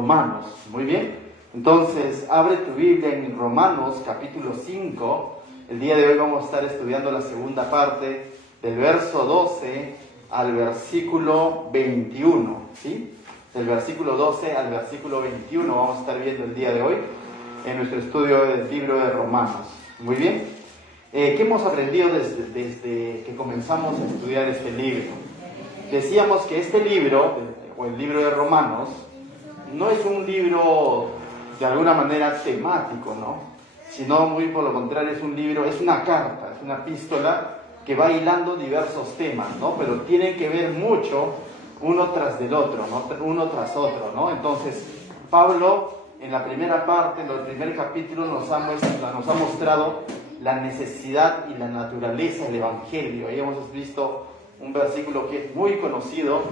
Romanos, muy bien. Entonces, abre tu Biblia en Romanos capítulo 5. El día de hoy vamos a estar estudiando la segunda parte del verso 12 al versículo 21, ¿sí? Del versículo 12 al versículo 21 vamos a estar viendo el día de hoy en nuestro estudio del libro de Romanos. Muy bien. ¿Qué hemos aprendido desde que comenzamos a estudiar este libro? Decíamos que este libro, o el libro de Romanos, no es un libro de alguna manera temático, ¿no? Sino muy por lo contrario es un libro, es una carta, es una epístola que va hilando diversos temas, ¿no? Pero tienen que ver mucho uno tras del otro, ¿no? Uno tras otro, ¿no? Entonces, Pablo en la primera parte, en el primer capítulo nos ha mostrado la necesidad y la naturaleza del Evangelio. Ahí hemos visto un versículo que es muy conocido,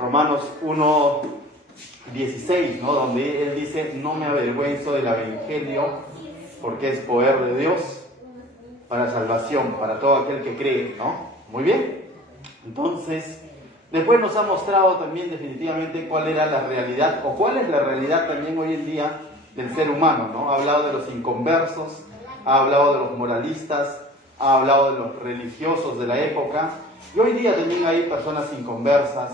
Romanos 1:16, ¿no? Donde él dice: no me avergüenzo del Evangelio, porque es poder de Dios para salvación, para todo aquel que cree, ¿no? Muy bien. Entonces, después nos ha mostrado también definitivamente cuál era la realidad, o cuál es la realidad también hoy en día del ser humano, ¿no? Ha hablado de los inconversos, ha hablado de los moralistas, ha hablado de los religiosos de la época, y hoy día también hay personas inconversas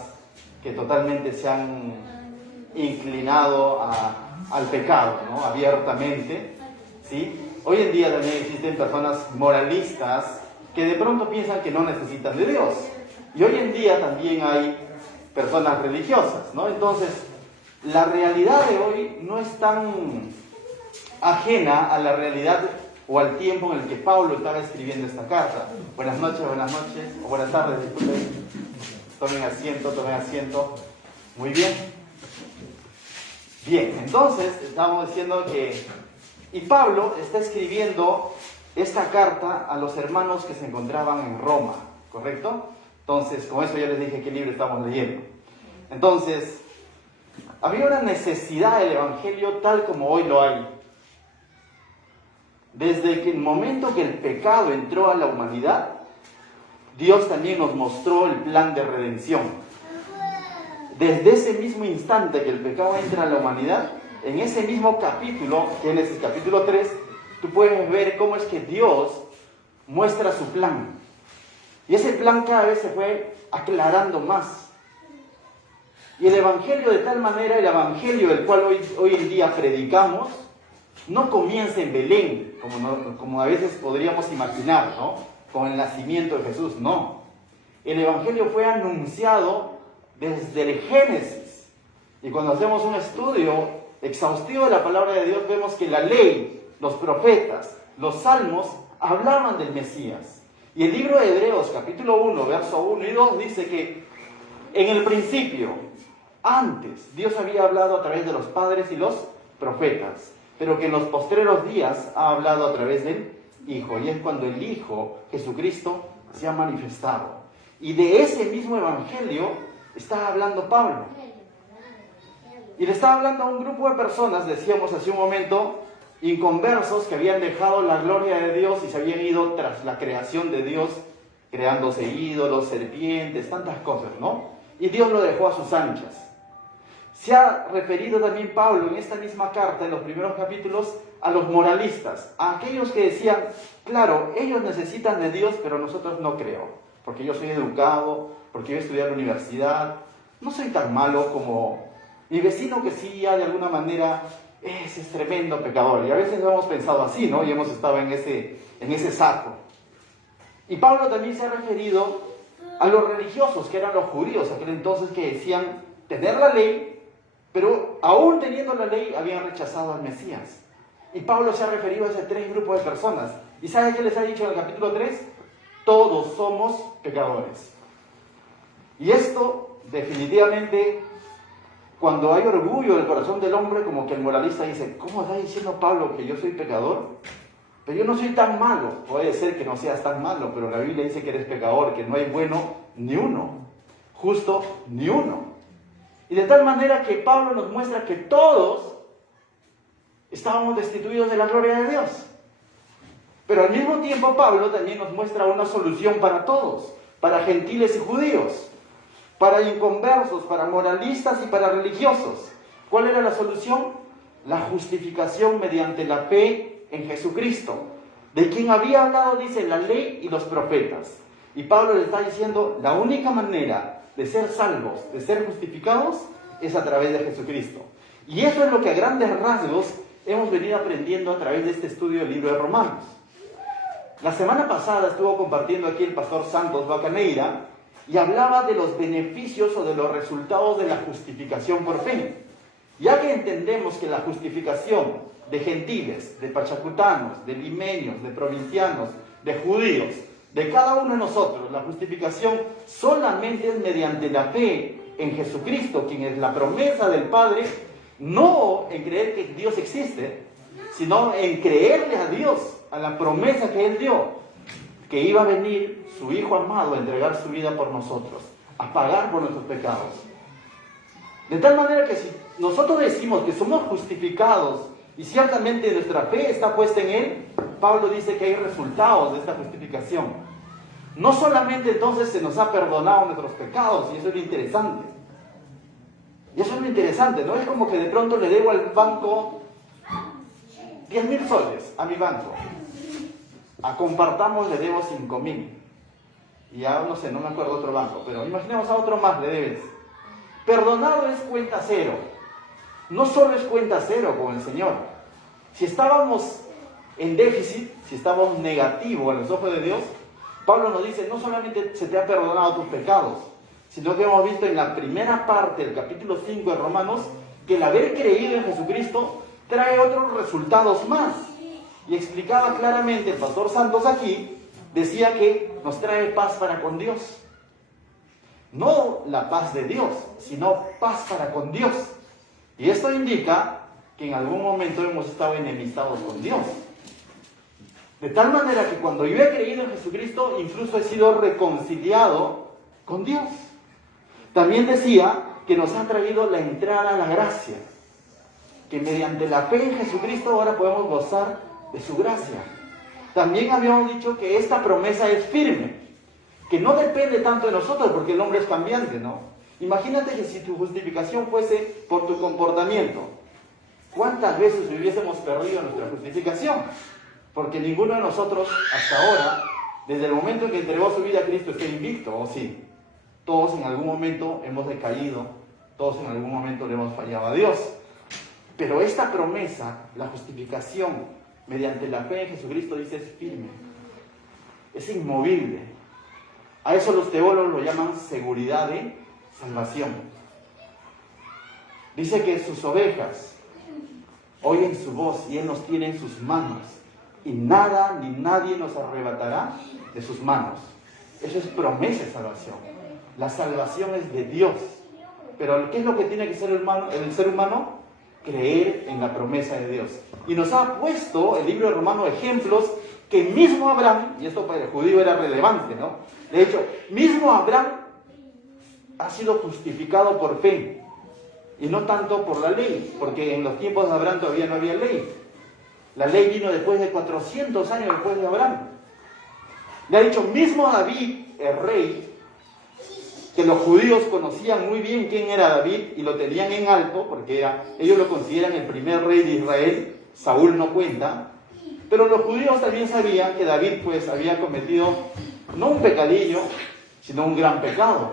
que totalmente se han inclinado al pecado, ¿no? Abiertamente, ¿sí? Hoy en día también existen personas moralistas que de pronto piensan que no necesitan de Dios. Y hoy en día también hay personas religiosas, ¿no? Entonces, la realidad de hoy no es tan ajena a la realidad o al tiempo en el que Pablo estaba escribiendo esta carta. Buenas noches, o buenas tardes, disculpen. Tomen asiento. Muy bien. Bien, entonces, estamos diciendo que... Y Pablo está escribiendo esta carta a los hermanos que se encontraban en Roma, ¿correcto? Entonces, con eso ya les dije qué libro estamos leyendo. Entonces, había una necesidad del Evangelio tal como hoy lo hay. Desde el momento que el pecado entró a la humanidad, Dios también nos mostró el plan de redención. Desde ese mismo instante que el pecado entra a la humanidad, en ese mismo capítulo, Génesis capítulo 3, tú puedes ver cómo es que Dios muestra su plan. Y ese plan cada vez se fue aclarando más. Y el Evangelio, de tal manera, el Evangelio del cual hoy en día predicamos, no comienza en Belén, como a veces podríamos imaginar, ¿no? Con el nacimiento de Jesús, no. El Evangelio fue anunciado desde el Génesis. Y cuando hacemos un estudio exhaustivo de la palabra de Dios, vemos que la ley, los profetas, los salmos, hablaban del Mesías. Y el libro de Hebreos, capítulo 1, verso 1 y 2, dice que en el principio, antes, Dios había hablado a través de los padres y los profetas, pero que en los postreros días ha hablado a través del Hijo. Y es cuando el Hijo, Jesucristo, se ha manifestado. Y de ese mismo evangelio está hablando Pablo. Y le estaba hablando a un grupo de personas, decíamos hace un momento, inconversos, que habían dejado la gloria de Dios y se habían ido tras la creación de Dios, creándose ídolos, serpientes, tantas cosas, ¿no? Y Dios lo dejó a sus anchas. Se ha referido también Pablo en esta misma carta, en los primeros capítulos, a los moralistas, a aquellos que decían, claro, ellos necesitan de Dios, pero nosotros no creo, porque yo soy educado, porque yo estudié en la universidad, no soy tan malo como mi vecino que sí, ya de alguna manera es tremendo pecador. Y a veces lo hemos pensado así, ¿no? Y hemos estado en ese saco. Y Pablo también se ha referido a los religiosos, que eran los judíos, aquel entonces que decían tener la ley, pero aún teniendo la ley habían rechazado al Mesías. Y Pablo se ha referido a ese tres grupos de personas. ¿Y sabe qué les ha dicho en el capítulo 3? Todos somos pecadores. Y esto definitivamente, cuando hay orgullo en el corazón del hombre, como que el moralista dice, ¿cómo está diciendo Pablo que yo soy pecador? Pero yo no soy tan malo. Puede ser que no seas tan malo, pero la Biblia dice que eres pecador, que no hay bueno ni uno, justo ni uno. Y de tal manera que Pablo nos muestra que todos estábamos destituidos de la gloria de Dios. Pero al mismo tiempo Pablo también nos muestra una solución para todos, para gentiles y judíos, para inconversos, para moralistas y para religiosos. ¿Cuál era la solución? La justificación mediante la fe en Jesucristo, de quien había hablado, dice, la ley y los profetas. Y Pablo le está diciendo, la única manera de ser salvos, de ser justificados, es a través de Jesucristo. Y eso es lo que a grandes rasgos hemos venido aprendiendo a través de este estudio del libro de Romanos. La semana pasada estuvo compartiendo aquí el pastor Santos Bacaneira y hablaba de los beneficios o de los resultados de la justificación por fe. Ya que entendemos que la justificación de gentiles, de pachacutanos, de limeños, de provincianos, de judíos, de cada uno de nosotros, la justificación solamente es mediante la fe en Jesucristo, quien es la promesa del Padre, no en creer que Dios existe, sino en creerle a Dios, a la promesa que Él dio, que iba a venir su Hijo amado a entregar su vida por nosotros, a pagar por nuestros pecados. De tal manera que si nosotros decimos que somos justificados y ciertamente nuestra fe está puesta en Él, Pablo dice que hay resultados de esta justificación. No solamente entonces se nos ha perdonado nuestros pecados, y eso es lo interesante. Y eso es lo interesante, ¿no? Es como que de pronto le debo al banco 10,000 soles a mi banco. A Compartamos le debo 5,000. Y ya no sé, no me acuerdo otro banco, pero imaginemos a otro más le debes. Perdonado es cuenta cero. No solo es cuenta cero con el Señor. Si estábamos en déficit, si estábamos negativos a los ojos de Dios, Pablo nos dice, no solamente se te ha perdonado tus pecados, sino que hemos visto en la primera parte del capítulo 5 de Romanos, que el haber creído en Jesucristo trae otros resultados más. Y explicaba claramente el pastor Santos aquí, decía que nos trae paz para con Dios. No la paz de Dios, sino paz para con Dios. Y esto indica que en algún momento hemos estado enemistados con Dios. De tal manera que cuando yo he creído en Jesucristo, incluso he sido reconciliado con Dios. También decía que nos ha traído la entrada a la gracia, que mediante la fe en Jesucristo ahora podemos gozar de su gracia. También habíamos dicho que esta promesa es firme, que no depende tanto de nosotros, porque el hombre es cambiante, ¿no? Imagínate que si tu justificación fuese por tu comportamiento, ¿cuántas veces hubiésemos perdido nuestra justificación? Porque ninguno de nosotros hasta ahora, desde el momento en que entregó su vida a Cristo, está invicto, ¿o sí? Todos en algún momento hemos decaído, todos en algún momento le hemos fallado a Dios. Pero esta promesa, la justificación mediante la fe en Jesucristo, dice, es firme, es inmovible. A eso los teólogos lo llaman seguridad de salvación. Dice que sus ovejas oyen su voz y Él nos tiene en sus manos, y nada ni nadie nos arrebatará de sus manos. Eso es promesa de salvación. La salvación es de Dios. Pero ¿qué es lo que tiene que ser el ser humano? Creer en la promesa de Dios. Y nos ha puesto el libro de Romanos ejemplos que mismo Abraham, y esto para el judío era relevante, ¿no? De hecho, mismo Abraham ha sido justificado por fe y no tanto por la ley, porque en los tiempos de Abraham todavía no había ley. La ley vino después de 400 años después de Abraham. Le ha dicho mismo David, el rey, que los judíos conocían muy bien quién era David y lo tenían en alto, porque ellos lo consideran el primer rey de Israel. Saúl no cuenta, pero los judíos también sabían que David pues había cometido no un pecadillo, sino un gran pecado.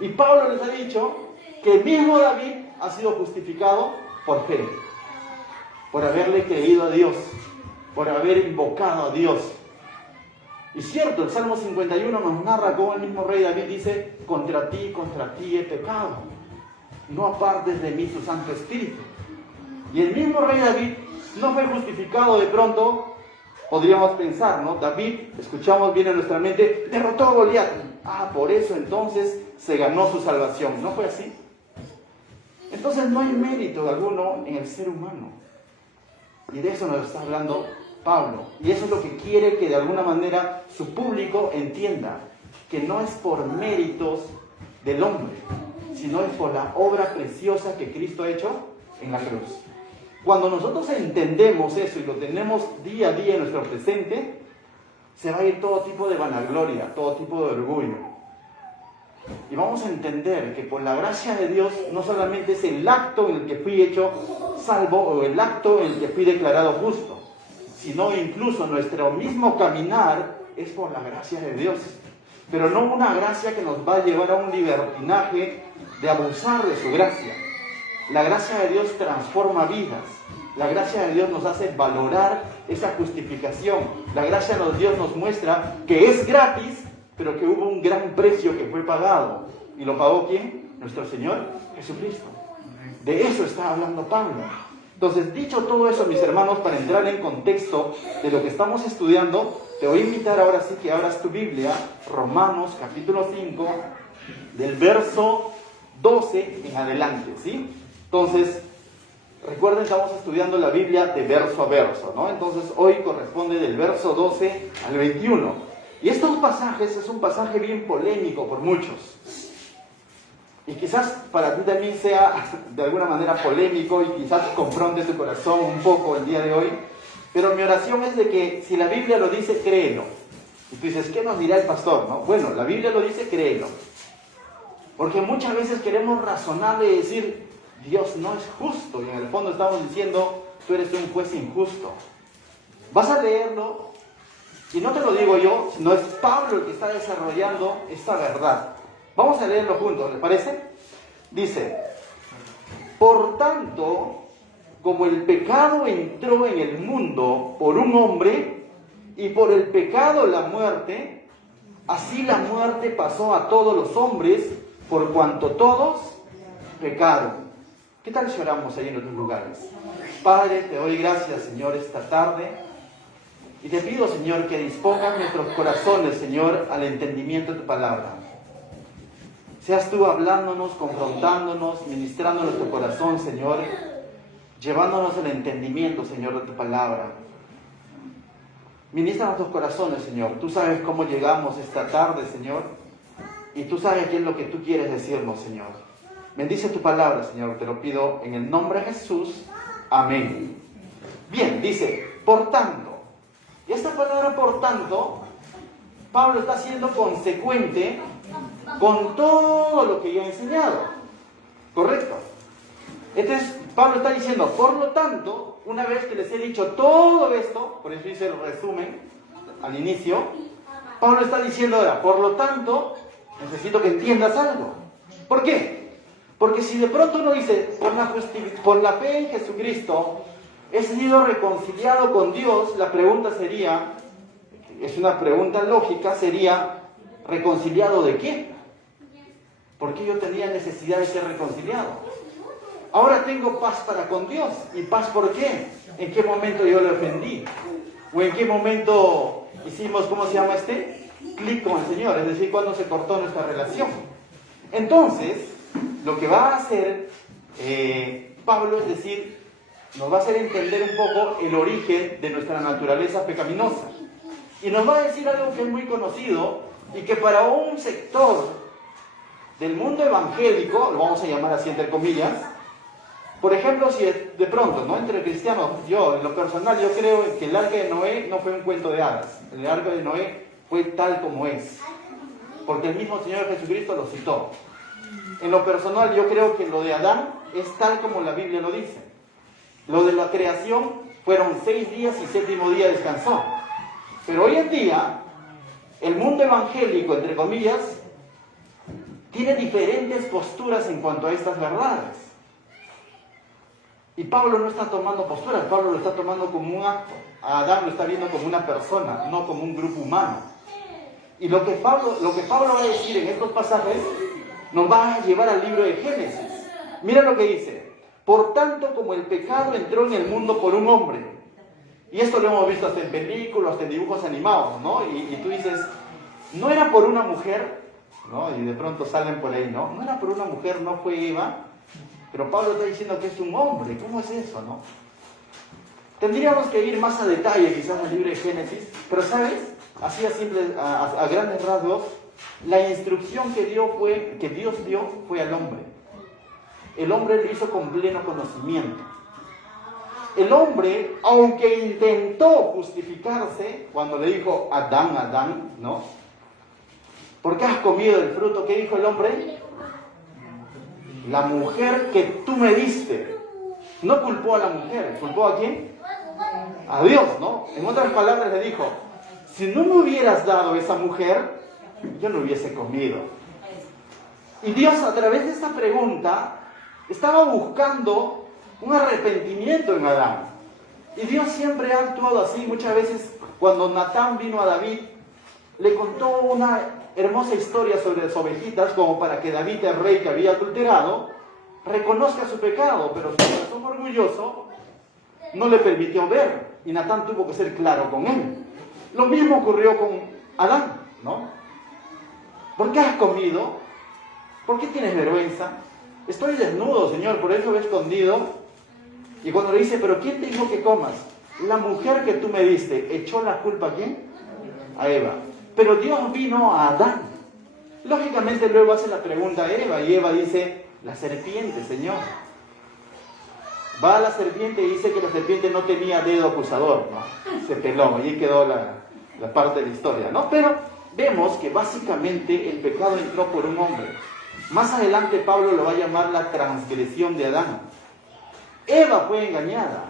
Y Pablo les ha dicho que el mismo David ha sido justificado por fe, por haberle creído a Dios, por haber invocado a Dios. Y cierto, el Salmo 51 nos narra cómo el mismo rey David dice, contra ti he pecado, no apartes de mí tu Santo Espíritu. Y el mismo rey David no fue justificado de pronto, podríamos pensar, ¿no? David, escuchamos bien en nuestra mente, derrotó a Goliat. Por eso entonces se ganó su salvación. ¿No fue así? Entonces no hay mérito alguno en el ser humano. Y de eso nos está hablando Pablo. Y eso es lo que quiere que de alguna manera su público entienda. Que no es por méritos del hombre, sino es por la obra preciosa que Cristo ha hecho en la cruz. Cuando nosotros entendemos eso y lo tenemos día a día en nuestro presente, se va a ir todo tipo de vanagloria, todo tipo de orgullo. Y vamos a entender que por la gracia de Dios no solamente es el acto en el que fui hecho salvo o el acto en el que fui declarado justo, sino incluso nuestro mismo caminar es por la gracia de Dios. Pero no una gracia que nos va a llevar a un libertinaje de abusar de su gracia. La gracia de Dios transforma vidas. La gracia de Dios nos hace valorar esa justificación. La gracia de Dios nos muestra que es gratis, pero que hubo un gran precio que fue pagado. ¿Y lo pagó quién? Nuestro Señor Jesucristo. De eso está hablando Pablo. Entonces, dicho todo eso, mis hermanos, para entrar en contexto de lo que estamos estudiando, te voy a invitar ahora sí que abras tu Biblia, Romanos capítulo 5, del verso 12 en adelante, ¿sí? Entonces, recuerden que estamos estudiando la Biblia de verso a verso, ¿no? Entonces, hoy corresponde del verso 12 al 21. Y estos pasajes es un pasaje bien polémico por muchos. Y quizás para ti también sea de alguna manera polémico y quizás confronte tu corazón un poco el día de hoy. Pero mi oración es de que si la Biblia lo dice, créelo. Y tú dices, ¿qué nos dirá el pastor? ¿No? Bueno, la Biblia lo dice, créelo. Porque muchas veces queremos razonar y decir, Dios no es justo. Y en el fondo estamos diciendo, tú eres un juez injusto. Vas a leerlo, y no te lo digo yo, sino es Pablo el que está desarrollando esta verdad. Vamos a leerlo juntos, ¿les parece? Dice, por tanto, como el pecado entró en el mundo por un hombre, y por el pecado la muerte, así la muerte pasó a todos los hombres, por cuanto todos pecaron. ¿Qué tal si oramos ahí en otros lugares? Padre, te doy gracias, Señor, esta tarde, y te pido, Señor, que dispongas nuestros corazones, Señor, al entendimiento de tu palabra. Seas tú hablándonos, confrontándonos, ministrando nuestro corazón, Señor, llevándonos al entendimiento, Señor, de tu palabra. Ministra nuestros corazones, Señor. Tú sabes cómo llegamos esta tarde, Señor, y tú sabes qué es lo que tú quieres decirnos, Señor. Bendice tu palabra, Señor, te lo pido en el nombre de Jesús. Amén. Bien, dice, por tanto. Y esta palabra, por tanto, Pablo está siendo consecuente con todo lo que yo he enseñado. ¿Correcto? Entonces, Pablo está diciendo, por lo tanto, una vez que les he dicho todo esto, por eso hice el resumen al inicio, Pablo está diciendo ahora, por lo tanto, necesito que entiendas algo. ¿Por qué? Porque si de pronto uno dice, por la fe en Jesucristo, he sido reconciliado con Dios, la pregunta sería, es una pregunta lógica, sería, ¿reconciliado de qué? ¿Por qué yo tenía necesidad de ser reconciliado? Ahora tengo paz para con Dios. ¿Y paz por qué? ¿En qué momento yo le ofendí? ¿O en qué momento hicimos, ¿cómo se llama este? Clic con el Señor, es decir, cuando se cortó nuestra relación. Entonces, lo que va a hacer Pablo es decir, nos va a hacer entender un poco el origen de nuestra naturaleza pecaminosa. Y nos va a decir algo que es muy conocido y que para un sector del mundo evangélico, lo vamos a llamar así entre comillas, por ejemplo, si de pronto, ¿no? Entre cristianos, yo en lo personal, yo creo que el arca de Noé no fue un cuento de hadas. El arca de Noé fue tal como es, porque el mismo Señor Jesucristo lo citó. En lo personal, yo creo que lo de Adán es tal como la Biblia lo dice. Lo de la creación fueron 6 días y 7º día descansó. Pero hoy en día, el mundo evangélico, entre comillas, tiene diferentes posturas en cuanto a estas verdades. Y Pablo no está tomando posturas, Pablo lo está tomando como un acto. A Adán lo está viendo como una persona, no como un grupo humano. Y lo que Pablo va a decir en estos pasajes nos va a llevar al libro de Génesis. Mira lo que dice. Por tanto, como el pecado entró en el mundo por un hombre. Y esto lo hemos visto hasta en películas, hasta en dibujos animados, ¿no? Y tú dices, no era por una mujer, ¿no? Y de pronto salen por ahí, ¿no? No era por una mujer, no fue Eva. Pero Pablo está diciendo que es un hombre. ¿Cómo es eso, no? Tendríamos que ir más a detalle quizás en el libro de Génesis. Pero ¿sabes? Así a grandes rasgos, la instrucción que Dios dio fue al hombre. El hombre lo hizo con pleno conocimiento. El hombre, aunque intentó justificarse cuando le dijo Adán, ¿no? ¿por qué has comido el fruto? ¿Qué dijo el hombre? La mujer que tú me diste. No culpó a la mujer, ¿culpó a quién? A Dios, ¿no? En otras palabras le dijo, si no me hubieras dado esa mujer, yo no hubiese comido. Y Dios, a través de esta pregunta, estaba buscando un arrepentimiento en Adán. Y Dios siempre ha actuado así. Muchas veces, cuando Natán vino a David, le contó una hermosa historia sobre las ovejitas, como para que David, el rey que había adulterado, reconozca su pecado, pero su corazón orgulloso no le permitió ver, y Natán tuvo que ser claro con él. Lo mismo ocurrió con Adán, ¿no? ¿Por qué has comido? ¿Por qué tienes vergüenza? Estoy desnudo, Señor, por eso he escondido. Y cuando le dice, ¿pero quién te dijo que comas? La mujer que tú me diste, ¿echó la culpa a quién? A Eva. Pero Dios vino a Adán. Lógicamente luego hace la pregunta a Eva, y Eva dice, la serpiente, Señor. Va a la serpiente y dice que la serpiente no tenía dedo acusador, ¿no? Se peló, allí quedó la parte de la historia, ¿no? Pero vemos que básicamente el pecado entró por un hombre. Más adelante Pablo lo va a llamar la transgresión de Adán. Eva fue engañada,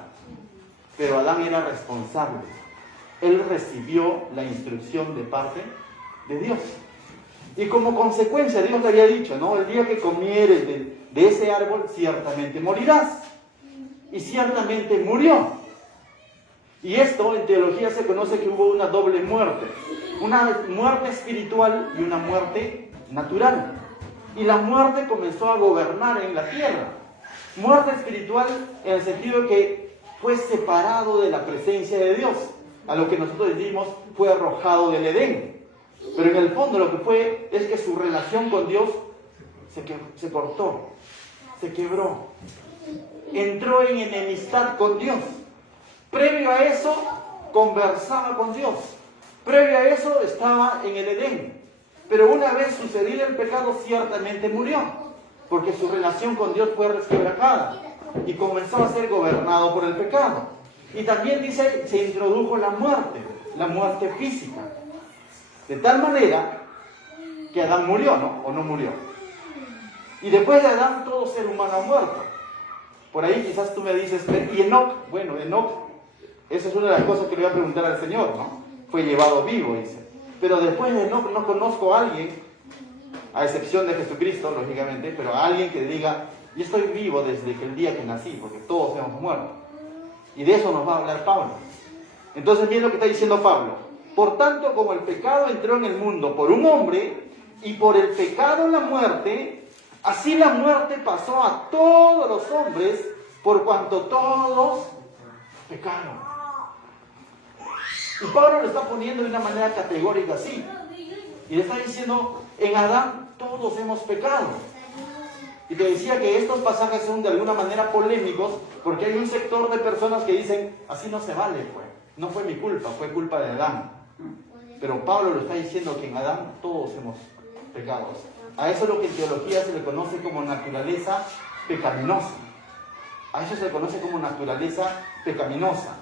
pero Adán era responsable. Él recibió la instrucción de parte de Dios. Y como consecuencia, Dios le había dicho, ¿no? El día que comieres de ese árbol, ciertamente morirás. Y ciertamente murió. Y esto en teología se conoce que hubo una doble muerte. Una muerte espiritual y una muerte natural. Y la muerte comenzó a gobernar en la tierra. Muerte espiritual en el sentido de que fue separado de la presencia de Dios. A lo que nosotros decimos fue arrojado del Edén. Pero en el fondo lo que fue es que su relación con Dios se cortó, se quebró. Entró en enemistad con Dios. Previo a eso, conversaba con Dios. Previo a eso, estaba en el Edén. Pero una vez sucedido el pecado, ciertamente murió. Porque su relación con Dios fue resquebrajada. Y comenzó a ser gobernado por el pecado. Y también dice, se introdujo la muerte física. De tal manera que Adán murió, ¿no? ¿O no murió? Y después de Adán, todo ser humano ha muerto. Por ahí quizás tú me dices, ¿y Enoc? Bueno, Enoc, esa es una de las cosas que le voy a preguntar al Señor, ¿no? Fue llevado vivo, dice. Pero después de Enoc no conozco a alguien, a excepción de Jesucristo, lógicamente, pero a alguien que diga, yo estoy vivo desde el día que nací, porque todos hemos muerto. Y de eso nos va a hablar Pablo. Entonces, miren lo que está diciendo Pablo. Por tanto, como el pecado entró en el mundo por un hombre, y por el pecado la muerte, así la muerte pasó a todos los hombres, por cuanto todos pecaron. Y Pablo lo está poniendo de una manera categórica así. Y le está diciendo, en Adán todos hemos pecado. Y te decía que estos pasajes son de alguna manera polémicos, porque hay un sector de personas que dicen, así no se vale, pues. No fue mi culpa, fue culpa de Adán. Pero Pablo lo está diciendo que en Adán todos hemos pecado. A eso es lo que en teología se le conoce como naturaleza pecaminosa. A eso se le conoce como naturaleza pecaminosa,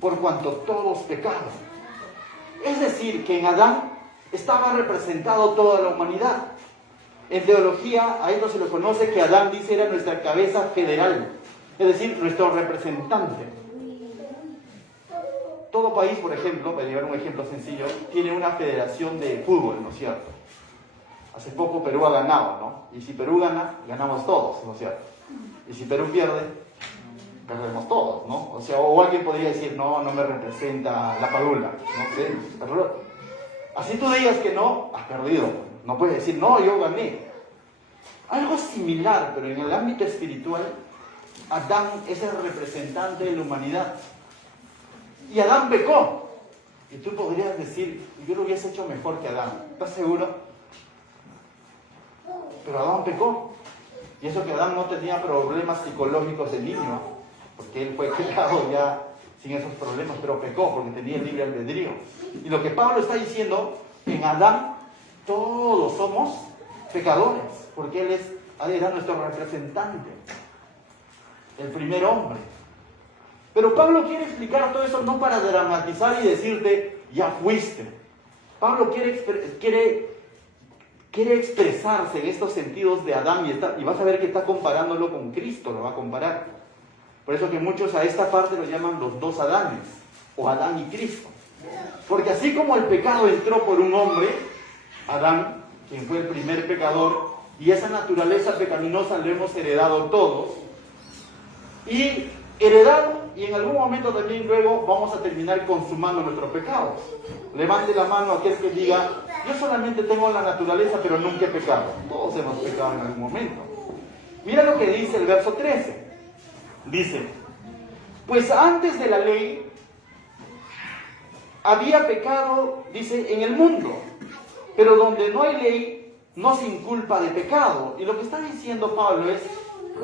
por cuanto todos pecaron. Es decir, que en Adán estaba representado toda la humanidad. En teología a esto se le conoce que Adán, dice, era nuestra cabeza federal, es decir, nuestro representante. Todo país, por ejemplo, para llevar un ejemplo sencillo, tiene una federación de fútbol, ¿no es cierto? Hace poco Perú ha ganado, ¿no? Y si Perú gana, ganamos todos, ¿no es cierto? Y si Perú pierde, perdemos todos, ¿no? O sea, o alguien podría decir, no me representa la Padula, no sé, pero así tú digas que no, has perdido. No puedes decir, no, yo gané. Algo similar, pero en el ámbito espiritual, Adán es el representante de la humanidad. Y Adán pecó. Y tú podrías decir, yo lo hubiese hecho mejor que Adán. ¿Estás seguro? Pero Adán pecó. Y eso que Adán no tenía problemas psicológicos de niño, porque él fue creado ya sin esos problemas, pero pecó porque tenía el libre albedrío. Y lo que Pablo está diciendo, en Adán todos somos pecadores, porque él era nuestro representante, el primer hombre. Pero Pablo quiere explicar todo eso no para dramatizar y decirte, ya fuiste. Pablo quiere quiere expresarse en estos sentidos de Adán y vas a ver que está comparándolo con Cristo, lo va a comparar. Por eso que muchos a esta parte lo llaman los dos Adanes, o Adán y Cristo. Porque así como el pecado entró por un hombre, Adán, quien fue el primer pecador, y esa naturaleza pecaminosa lo hemos heredado todos, y en algún momento también luego vamos a terminar consumando nuestros pecados. Levante la mano aquel que diga, yo solamente tengo la naturaleza pero nunca he pecado. Todos hemos pecado en algún momento. Mira lo que dice el verso 13. Dice, pues antes de la ley había pecado, dice, en el mundo, pero donde no hay ley no se inculpa de pecado. Y lo que está diciendo Pablo es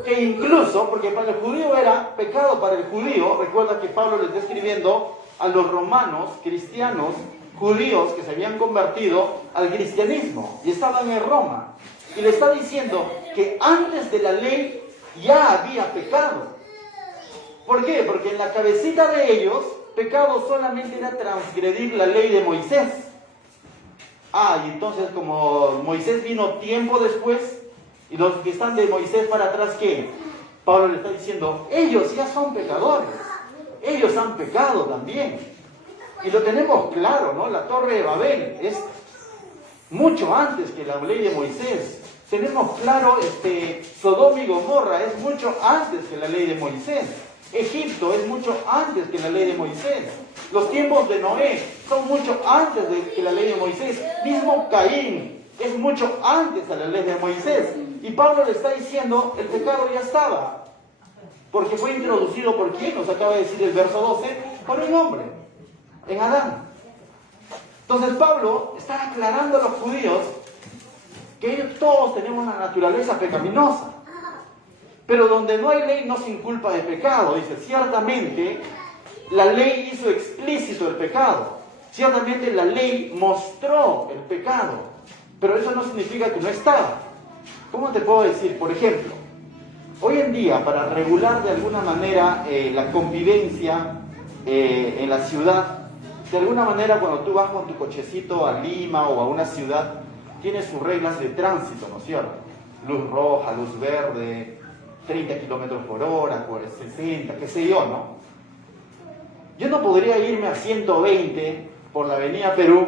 que incluso, porque para el judío era pecado para el judío, recuerda que Pablo le está escribiendo a los romanos, cristianos, judíos que se habían convertido al cristianismo y estaban en Roma. Y le está diciendo que antes de la ley ya había pecado. ¿Por qué? Porque en la cabecita de ellos, pecado solamente era transgredir la ley de Moisés. Y entonces como Moisés vino tiempo después, y los que están de Moisés para atrás, ¿qué? Pablo le está diciendo, ellos ya son pecadores, ellos han pecado también. Y lo tenemos claro, ¿no? La Torre de Babel es mucho antes que la ley de Moisés. Tenemos claro, Sodoma y Gomorra es mucho antes que la ley de Moisés. Egipto es mucho antes que la ley de Moisés. Los tiempos de Noé son mucho antes de que la ley de Moisés. Mismo Caín es mucho antes de la ley de Moisés. Y Pablo le está diciendo, el pecado ya estaba. Porque fue introducido por quién, nos acaba de decir el verso 12, por un hombre, en Adán. Entonces Pablo está aclarando a los judíos que ellos todos tenemos una naturaleza pecaminosa. Pero donde no hay ley no se inculpa de pecado. Dice, ciertamente la ley hizo explícito el pecado. Ciertamente la ley mostró el pecado. Pero eso no significa que no estaba. ¿Cómo te puedo decir? Por ejemplo, hoy en día para regular de alguna manera la convivencia en la ciudad, de alguna manera cuando tú vas con tu cochecito a Lima o a una ciudad, tiene sus reglas de tránsito, ¿no es cierto? Luz roja, luz verde, 30 kilómetros por hora, 60, qué sé yo, ¿no? Yo no podría irme a 120 por la avenida Perú,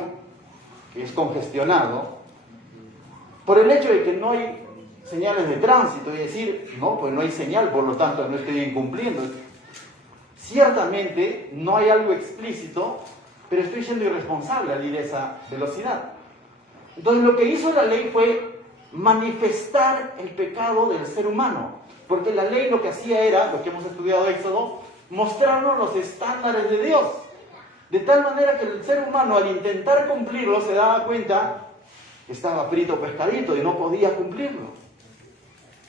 que es congestionado, por el hecho de que no hay señales de tránsito y decir, no, pues no hay señal, por lo tanto no estoy incumpliendo. Ciertamente no hay algo explícito, pero estoy siendo irresponsable al ir a esa velocidad. Entonces lo que hizo la ley fue manifestar el pecado del ser humano, porque la ley lo que hacía era, lo que hemos estudiado Éxodo, mostrarnos los estándares de Dios, de tal manera que el ser humano al intentar cumplirlo se daba cuenta que estaba frito pescadito y no podía cumplirlo,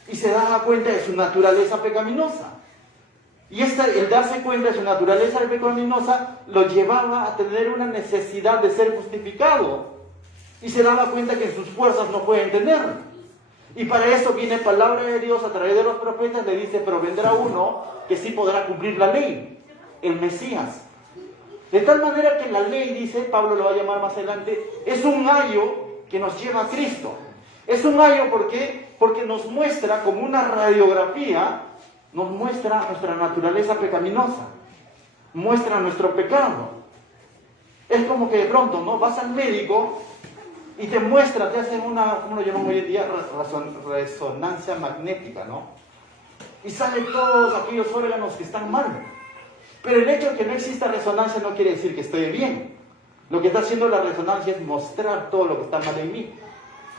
y se daba cuenta de su naturaleza pecaminosa. Y el darse cuenta de su naturaleza pecaminosa lo llevaba a tener una necesidad de ser justificado. Y se daba cuenta que en sus fuerzas no puede entenderlo. Y para eso viene palabra de Dios a través de los profetas, le dice, pero vendrá uno que sí podrá cumplir la ley, el Mesías. De tal manera que la ley, dice, Pablo lo va a llamar más adelante, es un ayo que nos lleva a Cristo. Es un ayo porque nos muestra como una radiografía, nos muestra nuestra naturaleza pecaminosa, muestra nuestro pecado. Es como que de pronto, ¿no? Vas al médico y te muestra, te hacen una, ¿cómo lo llamamos hoy en día? Resonancia magnética, ¿no? Y salen todos aquellos órganos que están mal. Pero el hecho de que no exista resonancia no quiere decir que esté bien. Lo que está haciendo la resonancia es mostrar todo lo que está mal en mí.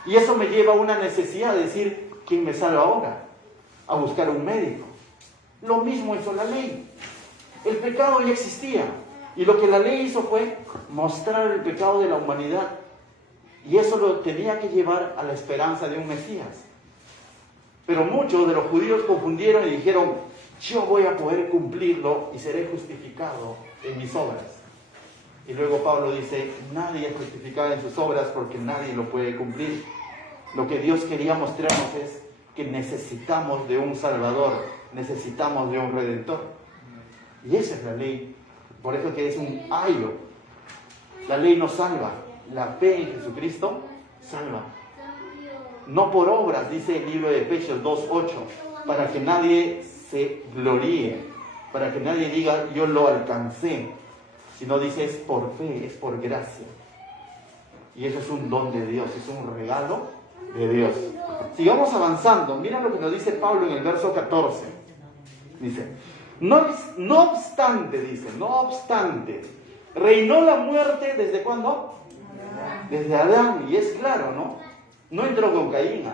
Y eso me lleva a una necesidad de decir, ¿quién me salva ahora? A buscar un médico. Lo mismo hizo la ley. El pecado ya existía. Y lo que la ley hizo fue mostrar el pecado de la humanidad. Y eso lo tenía que llevar a la esperanza de un Mesías. Pero muchos de los judíos confundieron y dijeron, yo voy a poder cumplirlo y seré justificado en mis obras. Y luego Pablo dice, nadie es justificado en sus obras porque nadie lo puede cumplir. Lo que Dios quería mostrarnos es que necesitamos de un Salvador, necesitamos de un Redentor. Y esa es la ley. Por eso que es un ayo. La ley nos salva. La fe en Jesucristo salva. no por obras, dice el libro de Efesios 2:8, para que nadie se gloríe, para que nadie diga yo lo alcancé, sino dice es por fe, es por gracia. Y eso es un don de Dios, es un regalo de Dios. Sigamos avanzando, mira lo que nos dice Pablo en el verso 14. Dice, no obstante, reinó la muerte ¿desde cuándo? Desde Adán, y es claro, ¿no? No entró con Caín,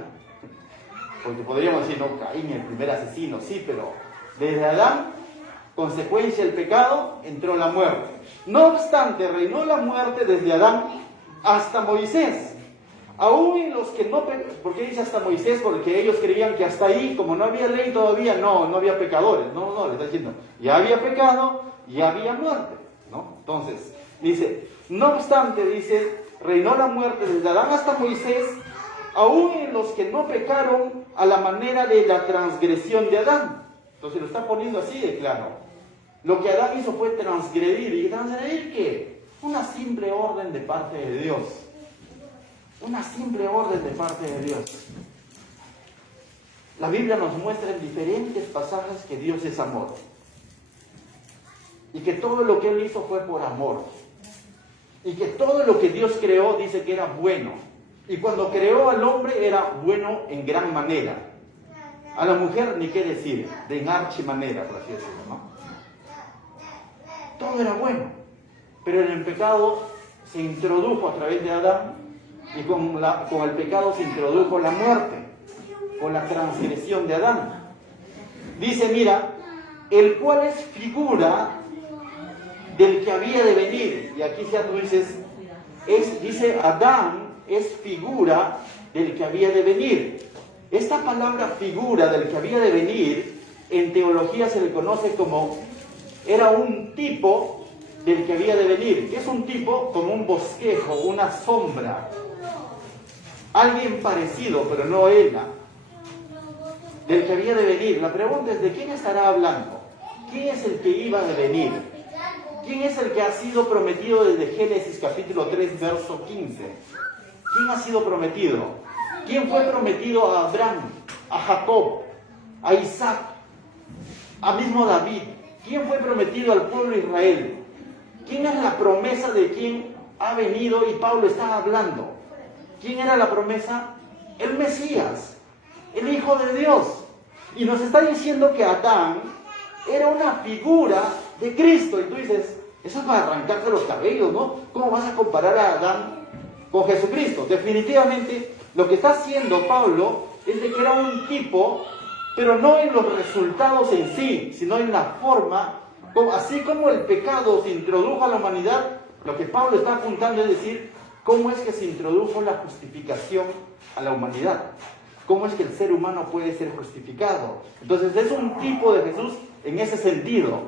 porque podríamos decir, no, Caín el primer asesino, sí, pero desde Adán, consecuencia del pecado, entró la muerte. No obstante, reinó la muerte desde Adán hasta Moisés. Aún en los que no, ¿por qué dice hasta Moisés? Porque ellos creían que hasta ahí, como no había ley todavía, no había pecadores. No, le está diciendo, ya había pecado, ya había muerte, ¿no? Entonces, dice, no obstante, dice, reinó la muerte desde Adán hasta Moisés, aún en los que no pecaron a la manera de la transgresión de Adán. Entonces lo está poniendo así de claro. Lo que Adán hizo fue transgredir. ¿Y transgredir qué? Una simple orden de parte de Dios. Una simple orden de parte de Dios. La Biblia nos muestra en diferentes pasajes que Dios es amor. Y que todo lo que Él hizo fue por amor. Y que todo lo que Dios creó dice que era bueno. Y cuando creó al hombre era bueno en gran manera. A la mujer ni qué decir, de en archimanera, por así decirlo, ¿no? Todo era bueno. Pero en el pecado se introdujo a través de Adán, y con el pecado se introdujo la muerte, con la transgresión de Adán. Dice, mira, el cual es figura del que había de venir. Y aquí ya tú dices, dice Adán es figura del que había de venir. Esta palabra figura del que había de venir, en teología se le conoce como, era un tipo del que había de venir. ¿Qué es un tipo? Como un bosquejo, una sombra. Alguien parecido, pero no era. Del que había de venir. La pregunta es, ¿de quién estará hablando? ¿Quién es el que iba de venir? ¿Quién es el que ha sido prometido desde Génesis capítulo 3, verso 15? ¿Quién ha sido prometido? ¿Quién fue prometido a Abraham, a Jacob, a Isaac, a mismo David? ¿Quién fue prometido al pueblo de Israel? ¿Quién es la promesa de quién ha venido y Pablo está hablando? ¿Quién era la promesa? El Mesías, el Hijo de Dios. Y nos está diciendo que Adán era una figura de Cristo. Y tú dices, eso es para arrancarse los cabellos, ¿no? ¿Cómo vas a comparar a Adán con Jesucristo? Definitivamente, lo que está haciendo Pablo es de que era un tipo, pero no en los resultados en sí, sino en la forma, así como el pecado se introdujo a la humanidad, lo que Pablo está apuntando es decir, cómo es que se introdujo la justificación a la humanidad. ¿Cómo es que el ser humano puede ser justificado? Entonces es un tipo de Jesús en ese sentido,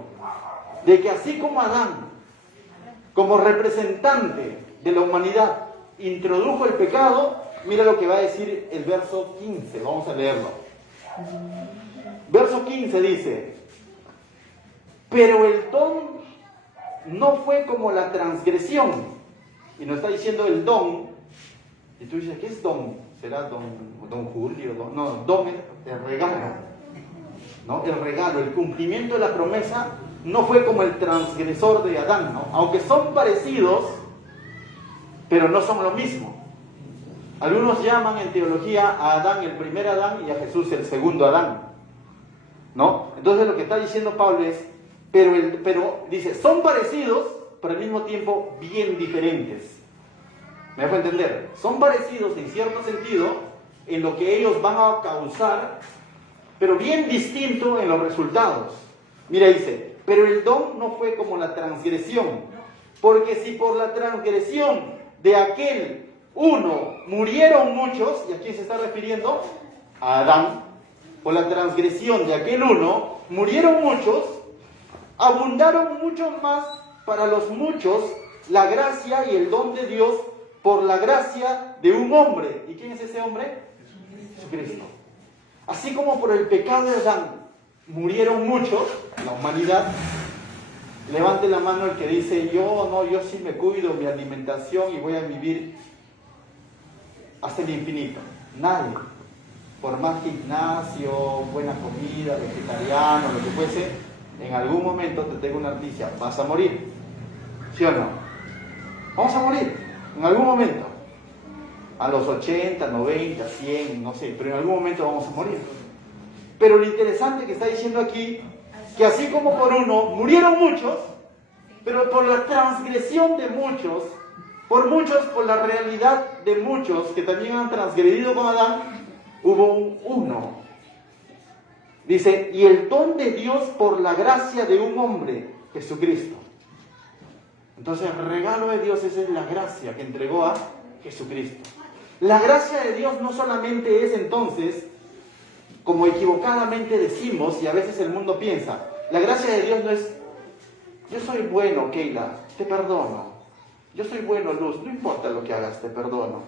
de que así como Adán, como representante de la humanidad, introdujo el pecado, mira lo que va a decir el verso 15, vamos a leerlo. Verso 15 dice, pero el don no fue como la transgresión. Y nos está diciendo el don, y tú dices, ¿qué es don? ¿Será don Julio? No, don es el regalo, ¿no? El regalo, el cumplimiento de la promesa no fue como el transgresor de Adán, ¿no? Aunque son parecidos, pero no son lo mismo. Algunos llaman en teología a Adán el primer Adán y a Jesús el segundo Adán, ¿no? Entonces lo que está diciendo Pablo es, pero dice, son parecidos, pero al mismo tiempo bien diferentes. ¿Me dejo entender? Son parecidos en cierto sentido en lo que ellos van a causar, pero bien distinto en los resultados. Mira, dice, pero el don no fue como la transgresión, porque si por la transgresión de aquel uno murieron muchos, ¿y a quién se está refiriendo? A Adán. Por la transgresión de aquel uno murieron muchos, abundaron mucho más para los muchos la gracia y el don de Dios por la gracia de un hombre. ¿Y quién es ese hombre? Jesucristo. Así como por el pecado de Adán murieron muchos, la humanidad, levante la mano el que dice, yo sí me cuido mi alimentación y voy a vivir hasta el infinito. Nadie. Por más gimnasio, buena comida, vegetariano, lo que fuese, en algún momento te tengo una noticia, vas a morir. ¿Sí o no? Vamos a morir, en algún momento. A los 80, 90, 100, no sé, pero en algún momento vamos a morir. Pero lo interesante que está diciendo aquí, que así como por uno murieron muchos, pero por la transgresión de muchos, por la realidad de muchos que también han transgredido con Adán, hubo un uno. Dice, y el don de Dios por la gracia de un hombre, Jesucristo. Entonces el regalo de Dios esa es la gracia que entregó a Jesucristo. La gracia de Dios no solamente es entonces, como equivocadamente decimos, y a veces el mundo piensa, la gracia de Dios no es, yo soy bueno, Keila, te perdono. Yo soy bueno, Luz, no importa lo que hagas, te perdono.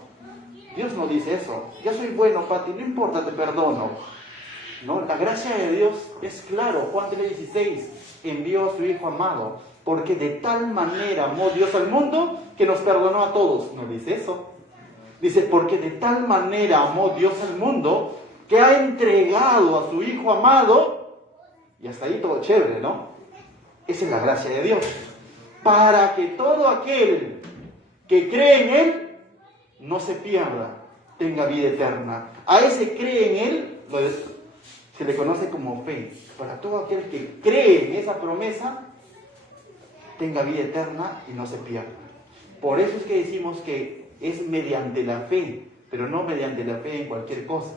Dios no dice eso. Yo soy bueno, Pati, no importa, te perdono. No, la gracia de Dios es claro. Juan 3:16 envió a su Hijo amado, porque de tal manera amó Dios al mundo que nos perdonó a todos. ¿No dice eso? Dice, porque de tal manera amó Dios al mundo que ha entregado a su Hijo amado, y hasta ahí todo chévere, ¿no? Esa es la gracia de Dios. Para que todo aquel que cree en Él no se pierda, tenga vida eterna. A ese cree en Él se le conoce como fe. Para todo aquel que cree en esa promesa, tenga vida eterna y no se pierda. Por eso es que decimos que es mediante la fe, pero no mediante la fe en cualquier cosa.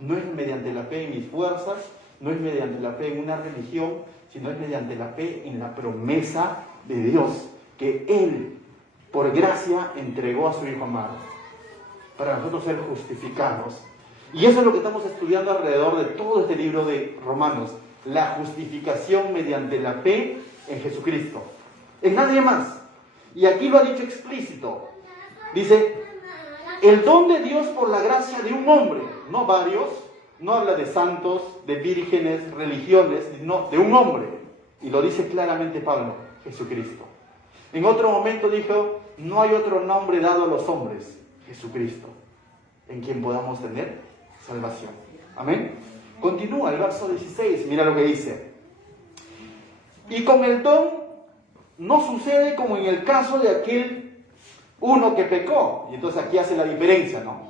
No es mediante la fe en mis fuerzas, no es mediante la fe en una religión, sino es mediante la fe en la promesa de Dios, que Él, por gracia, entregó a su Hijo amado, para nosotros ser justificados. Y eso es lo que estamos estudiando alrededor de todo este libro de Romanos, la justificación mediante la fe en Jesucristo, en nadie más. Y aquí lo ha dicho explícito. Dice, el don de Dios por la gracia de un hombre, no varios, no habla de santos, de vírgenes, religiones, no, de un hombre. Y lo dice claramente Pablo, Jesucristo. En otro momento dijo, no hay otro nombre dado a los hombres, Jesucristo, en quien podamos tener salvación. Amén. Continúa el verso 16, mira lo que dice. Y con el don no sucede como en el caso de aquel uno que pecó. Y entonces aquí hace la diferencia, ¿no?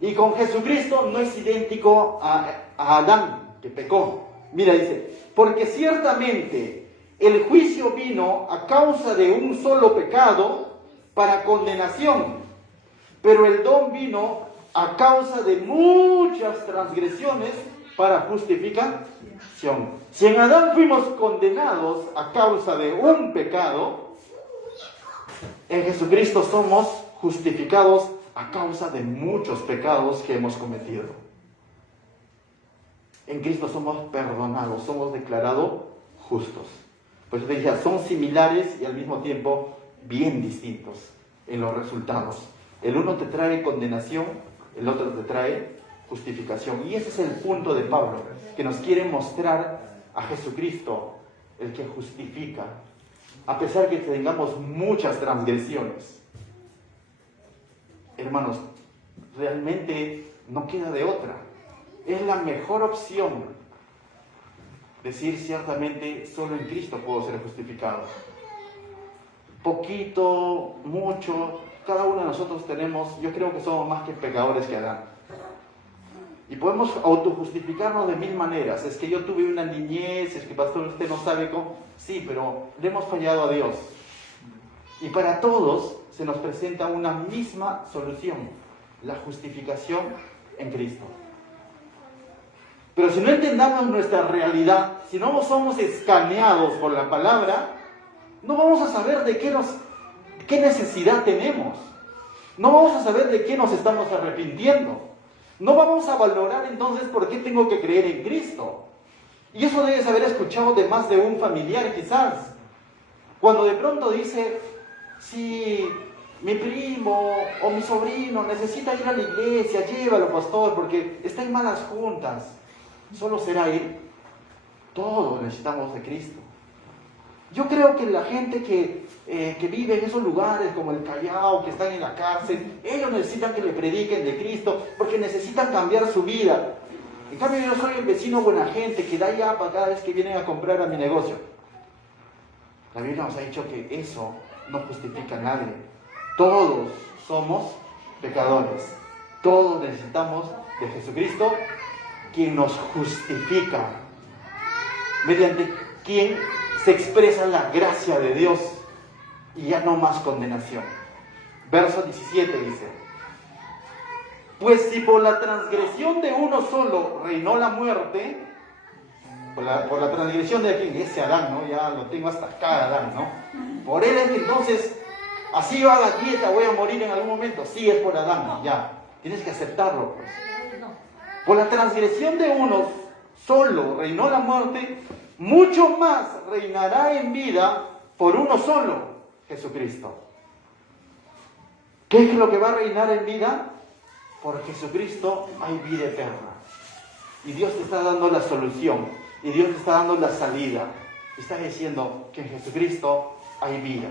Y con Jesucristo no es idéntico a Adán, que pecó. Mira, dice, porque ciertamente el juicio vino a causa de un solo pecado para condenación, pero el don vino a causa de muchas transgresiones para justificación. Si en Adán fuimos condenados a causa de un pecado, en Jesucristo somos justificados a causa de muchos pecados que hemos cometido. En Cristo somos perdonados, somos declarados justos. Por eso te decía, son similares y al mismo tiempo bien distintos en los resultados. El uno te trae condenación, el otro te trae justificación. Y ese es el punto de Pablo, que nos quiere mostrar a Jesucristo, el que justifica, a pesar que tengamos muchas transgresiones. Hermanos, realmente no queda de otra. Es la mejor opción decir ciertamente, solo en Cristo puedo ser justificado. Poquito, mucho, cada uno de nosotros tenemos, yo creo que somos más que pecadores que Adán. Y podemos autojustificarnos de mil maneras. Es que yo tuve una niñez, es que pastor usted no sabe cómo. Sí, pero le hemos fallado a Dios. Y para todos se nos presenta una misma solución, la justificación en Cristo. Pero si no entendamos nuestra realidad, si no somos escaneados por la palabra, no vamos a saber de qué necesidad tenemos. No vamos a saber de qué nos estamos arrepintiendo. No vamos a valorar entonces por qué tengo que creer en Cristo. Y eso debes haber escuchado de más de un familiar quizás. Cuando de pronto dice, si mi primo o mi sobrino necesita ir a la iglesia, llévalo, pastor, porque está en malas juntas. Solo será ir. Todos necesitamos de Cristo. Yo creo que la gente que vive en esos lugares como el Callao, que están en la cárcel, ellos necesitan que le prediquen de Cristo porque necesitan cambiar su vida. En cambio, yo soy el vecino buena gente que da yapa cada vez que vienen a comprar a mi negocio. La Biblia nos ha dicho que eso no justifica a nadie. Todos somos pecadores. Todos necesitamos de Jesucristo, quien nos justifica, mediante quien se expresa la gracia de Dios y ya no más condenación. Verso 17 dice: pues si por la transgresión de uno solo reinó la muerte, por la transgresión de quién, ese Adán, ¿no? Ya lo tengo hasta acá, Adán, ¿no? Por él es que entonces, así yo haga dieta, voy a morir en algún momento. Sí, es por Adán, ya. Tienes que aceptarlo, pues. Por la transgresión de uno solo reinó la muerte, mucho más reinará en vida por uno solo, Jesucristo. ¿Qué es lo que va a reinar en vida? Por Jesucristo hay vida eterna. Y Dios te está dando la solución. Y Dios te está dando la salida. Está diciendo que en Jesucristo hay vida.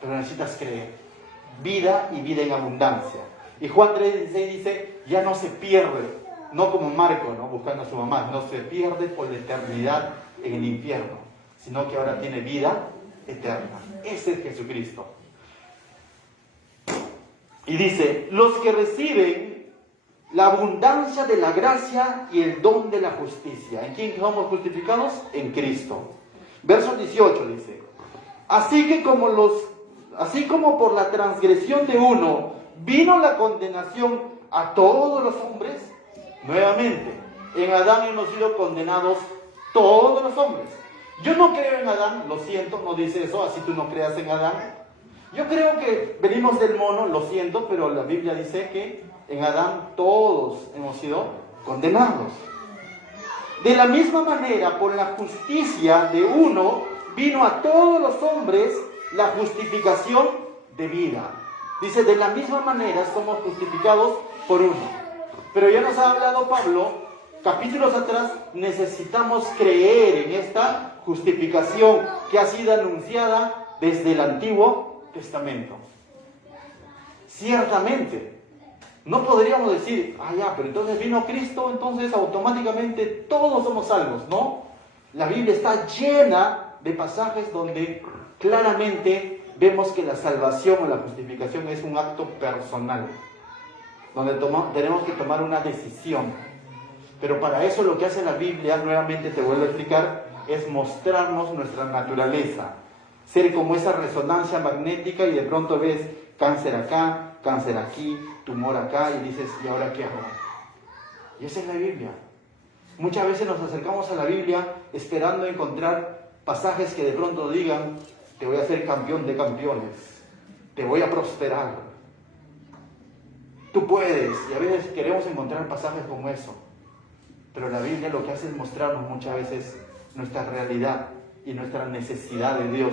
Pero necesitas creer. Vida y vida en abundancia. Y Juan 3:16 dice, ya no se pierde. No como Marco, ¿no? Buscando a su mamá. No se pierde por la eternidad en el infierno. Sino que ahora tiene vida eterna. Ese es Jesucristo. Y dice, los que reciben la abundancia de la gracia y el don de la justicia. ¿En quién somos justificados? En Cristo. Verso 18 dice, así como por la transgresión de uno vino la condenación a todos los hombres, nuevamente, en Adán hemos sido condenados todos los hombres. Yo no creo en Adán, lo siento, no dice eso, así tú no creas en Adán. Yo creo que venimos del mono, lo siento, pero la Biblia dice que en Adán todos hemos sido condenados. De la misma manera, por la justicia de uno, vino a todos los hombres la justificación de vida. Dice, de la misma manera somos justificados por uno. Pero ya nos ha hablado Pablo, capítulos atrás, necesitamos creer en esta justificación que ha sido anunciada desde el Antiguo Testamento. Ciertamente, no podríamos decir, pero entonces vino Cristo, entonces automáticamente todos somos salvos, ¿no? La Biblia está llena de pasajes donde claramente vemos que la salvación o la justificación es un acto personal, donde tenemos que tomar una decisión. Pero para eso lo que hace la Biblia, nuevamente te vuelvo a explicar, es mostrarnos nuestra naturaleza. Ser como esa resonancia magnética y de pronto ves cáncer acá, cáncer aquí, tumor acá y dices, ¿y ahora qué hago? Y esa es la Biblia. Muchas veces nos acercamos a la Biblia esperando encontrar pasajes que de pronto digan, te voy a hacer campeón de campeones, te voy a prosperar. Tú puedes, y a veces queremos encontrar pasajes como eso. Pero la Biblia lo que hace es mostrarnos muchas veces nuestra realidad y nuestra necesidad de Dios.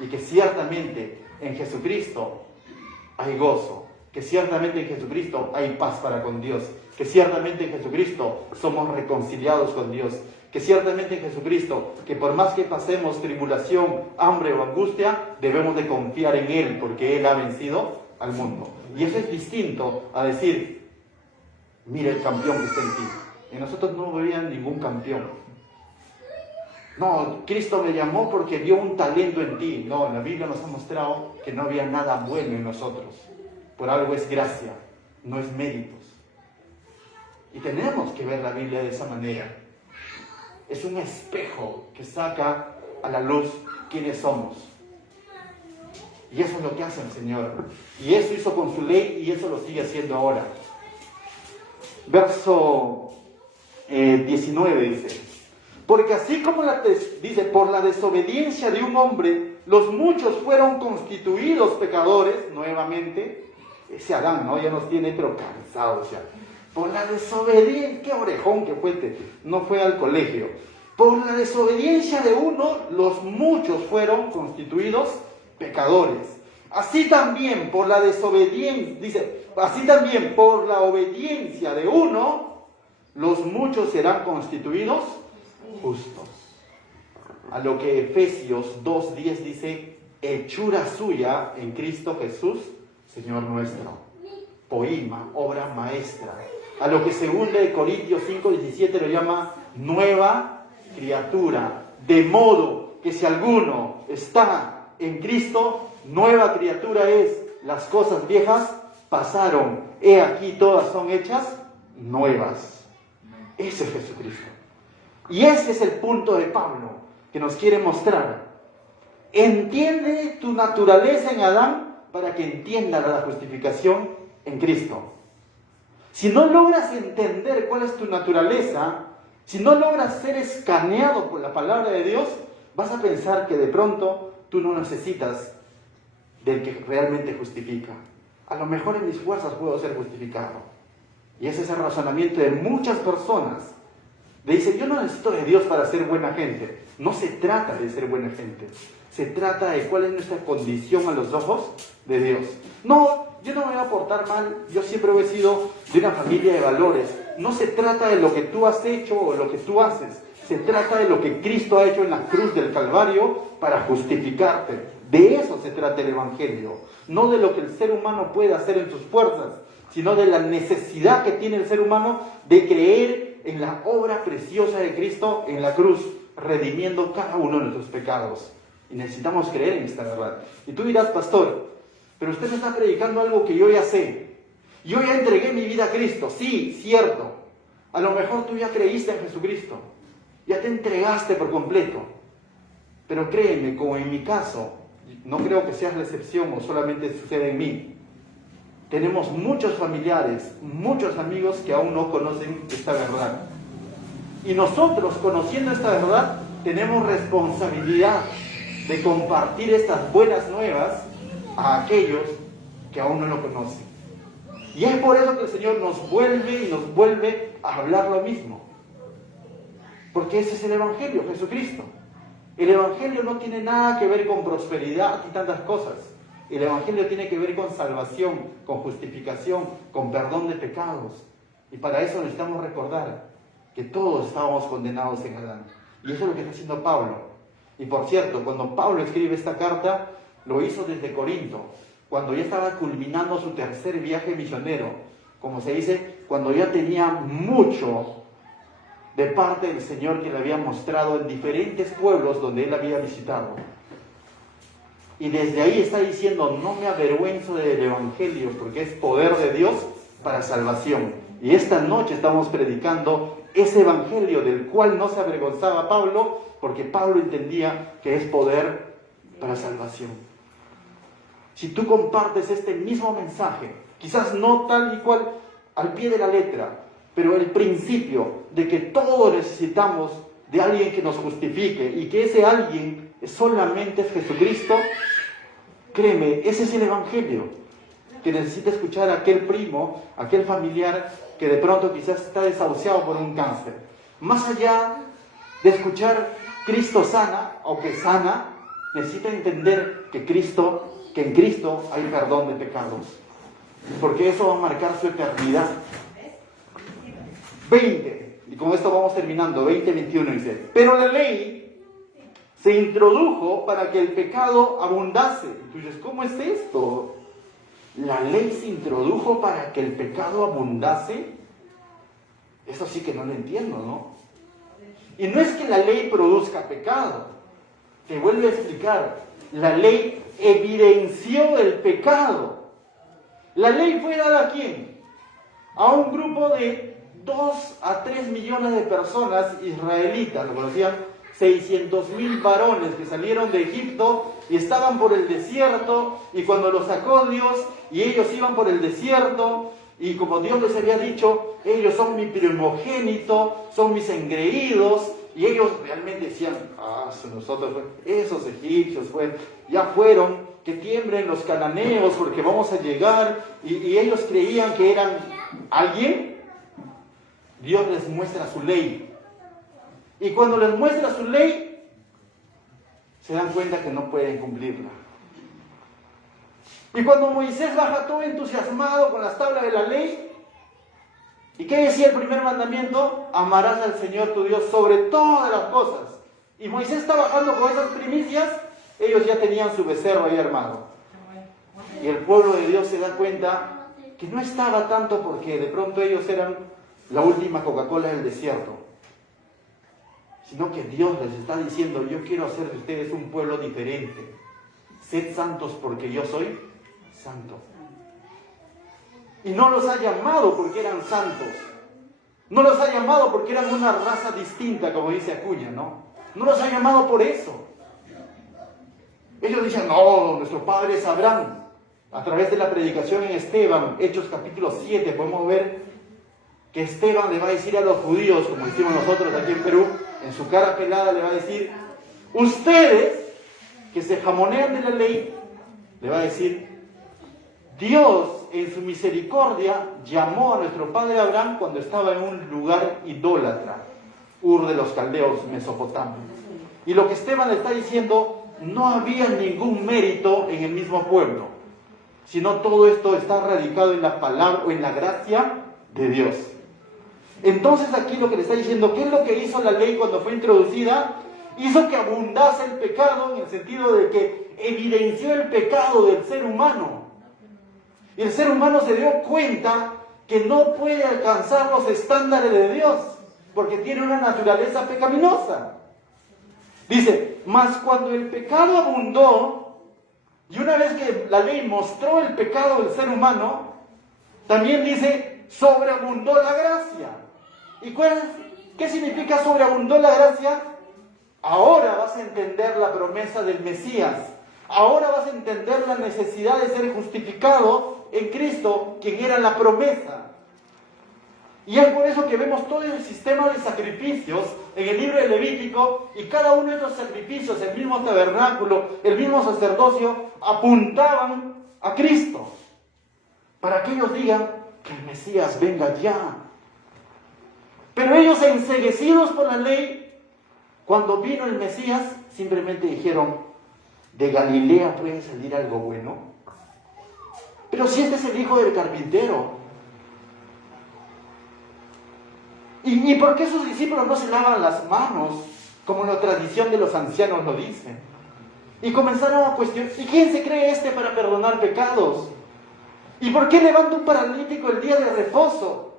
Y que ciertamente en Jesucristo hay gozo. Que ciertamente en Jesucristo hay paz para con Dios. Que ciertamente en Jesucristo somos reconciliados con Dios. Que ciertamente en Jesucristo, que por más que pasemos tribulación, hambre o angustia, debemos de confiar en Él, porque Él ha vencido al mundo. Y eso es distinto a decir, mira el campeón que está en ti. Y nosotros no veíamos ningún campeón. No, Cristo me llamó porque vio un talento en ti. No, la Biblia nos ha mostrado que no había nada bueno en nosotros. Por algo es gracia, no es méritos. Y tenemos que ver la Biblia de esa manera. Es un espejo que saca a la luz quiénes somos. Y eso es lo que hace el Señor. Y eso hizo con su ley y eso lo sigue haciendo ahora. Verso 19 dice, porque así como dice, por la desobediencia de un hombre, los muchos fueron constituidos pecadores, nuevamente, ese Adán, ¿no? Ya nos tiene pero cansados ya. Por la desobediencia, qué orejón que fue, no fue al colegio. Por la desobediencia de uno, los muchos fueron constituidos pecadores. Así también por la desobediencia, dice, así también por la obediencia de uno, los muchos serán constituidos justos. a lo que Efesios 2:10 dice, hechura suya en Cristo Jesús, Señor nuestro. Poima, obra maestra. A lo que 2 Corintios 5:17 lo llama nueva criatura. De modo que si alguno está en Cristo, nueva criatura es. Las cosas viejas pasaron. He aquí todas son hechas nuevas. Ese es Jesucristo. Y ese es el punto de Pablo que nos quiere mostrar. Entiende tu naturaleza en Adán para que entienda la justificación en Cristo. Si no logras entender cuál es tu naturaleza, si no logras ser escaneado por la palabra de Dios, vas a pensar que de pronto tú no necesitas del que realmente justifica. A lo mejor en mis fuerzas puedo ser justificado. Y ese es el razonamiento de muchas personas. Dice, yo no necesito de Dios para ser buena gente. No se trata de ser buena gente. Se trata de cuál es nuestra condición a los ojos de Dios. No, yo no me voy a portar mal. Yo siempre he sido de una familia de valores. No se trata de lo que tú has hecho o lo que tú haces. Se trata de lo que Cristo ha hecho en la cruz del Calvario para justificarte. De eso se trata el Evangelio. No de lo que el ser humano puede hacer en sus fuerzas, sino de la necesidad que tiene el ser humano de creer en la obra preciosa de Cristo en la cruz, redimiendo cada uno de nuestros pecados. Y necesitamos creer en esta verdad. Y tú dirás, pastor, pero usted me está predicando algo que yo ya sé. Yo ya entregué mi vida a Cristo. Sí, cierto. A lo mejor tú ya creíste en Jesucristo. Ya te entregaste por completo. Pero créeme, como en mi caso, no creo que seas la excepción o solamente sucede en mí. Tenemos muchos familiares, muchos amigos que aún no conocen esta verdad. Y nosotros, conociendo esta verdad, tenemos responsabilidad de compartir estas buenas nuevas a aquellos que aún no lo conocen. Y es por eso que el Señor nos vuelve a hablar lo mismo. Porque ese es el Evangelio, Jesucristo. El Evangelio no tiene nada que ver con prosperidad y tantas cosas. El Evangelio tiene que ver con salvación, con justificación, con perdón de pecados. Y para eso necesitamos recordar que todos estábamos condenados en Adán. Y eso es lo que está haciendo Pablo. Y por cierto, cuando Pablo escribe esta carta, lo hizo desde Corinto, cuando ya estaba culminando su tercer viaje misionero. Como se dice, cuando ya tenía mucho de parte del Señor que le había mostrado en diferentes pueblos donde él había visitado. Y desde ahí está diciendo, no me avergüenzo del Evangelio, porque es poder de Dios para salvación. Y esta noche estamos predicando ese Evangelio del cual no se avergonzaba Pablo, porque Pablo entendía que es poder para salvación. Si tú compartes este mismo mensaje, quizás no tal y cual al pie de la letra, pero el principio de que todos necesitamos de alguien que nos justifique y que ese alguien solamente es Jesucristo, créeme, ese es el Evangelio que necesita escuchar a aquel primo, aquel familiar que de pronto quizás está desahuciado por un cáncer. Más allá de escuchar Cristo sana, aunque sana, necesita entender que en Cristo hay perdón de pecados, porque eso va a marcar su eternidad. 20, y con esto vamos terminando, 20:21 dice, pero la ley se introdujo para que el pecado abundase. Y tú dices, ¿cómo es esto? La ley se introdujo para que el pecado abundase. Eso sí que no lo entiendo, ¿no? Y no es que la ley produzca pecado. Te vuelvo a explicar. La ley evidenció el pecado. La ley fue dada ¿a quién? A un grupo de 2 a 3 millones de personas israelitas, lo conocían 600,000 varones que salieron de Egipto y estaban por el desierto, y cuando los sacó Dios y ellos iban por el desierto, y como Dios les había dicho, ellos son mi primogénito, son mis engreídos, y ellos realmente decían, nosotros, esos egipcios ya fueron, que tiemblen los cananeos porque vamos a llegar, y ellos creían que eran alguien. Dios les muestra su ley. Y cuando les muestra su ley, se dan cuenta que no pueden cumplirla. Y cuando Moisés baja todo entusiasmado con las tablas de la ley, ¿y qué decía el primer mandamiento? Amarás al Señor tu Dios sobre todas las cosas Y Moisés está bajando con esas primicias, ellos ya tenían su becerro ahí armado. Y el pueblo de Dios se da cuenta que no estaba tanto porque de pronto ellos eran la última Coca-Cola del desierto, sino que Dios les está diciendo: yo quiero hacer de ustedes un pueblo diferente. Sed santos porque yo soy santo. Y no los ha llamado porque eran santos. No los ha llamado porque eran una raza distinta, como dice Acuña, ¿no? No los ha llamado por eso. Ellos dicen: no, nuestro padre es Abraham. A través de la predicación en Esteban, Hechos capítulo 7, podemos ver que Esteban le va a decir a los judíos, como decimos nosotros aquí en Perú, en su cara pelada le va a decir: ustedes que se jamonean de la ley, le va a decir: Dios en su misericordia llamó a nuestro padre Abraham cuando estaba en un lugar idólatra, Ur de los Caldeos, Mesopotamia. Y lo que Esteban le está diciendo, no había ningún mérito en el mismo pueblo, sino todo esto está radicado en la palabra o en la gracia de Dios. Entonces aquí lo que le está diciendo, ¿qué es lo que hizo la ley cuando fue introducida? Hizo que abundase el pecado, en el sentido de que evidenció el pecado del ser humano. Y el ser humano se dio cuenta que no puede alcanzar los estándares de Dios, porque tiene una naturaleza pecaminosa. Dice: mas cuando el pecado abundó, y una vez que la ley mostró el pecado del ser humano, también dice: sobreabundó la gracia. ¿Y qué significa sobreabundó la gracia? Ahora vas a entender la promesa del Mesías. Ahora vas a entender la necesidad de ser justificado en Cristo, quien era la promesa. Y es por eso que vemos todo el sistema de sacrificios en el libro de Levítico, y cada uno de estos sacrificios, el mismo tabernáculo, el mismo sacerdocio, apuntaban a Cristo, para que ellos digan que el Mesías venga ya. Pero ellos, enceguecidos por la ley, cuando vino el Mesías, simplemente dijeron: ¿de Galilea puede salir algo bueno? Pero si este es el hijo del carpintero. ¿Y por qué sus discípulos no se lavan las manos, como la tradición de los ancianos lo dice? Y comenzaron a cuestionar: ¿y quién se cree este para perdonar pecados? ¿Y por qué levanta un paralítico el día de reposo?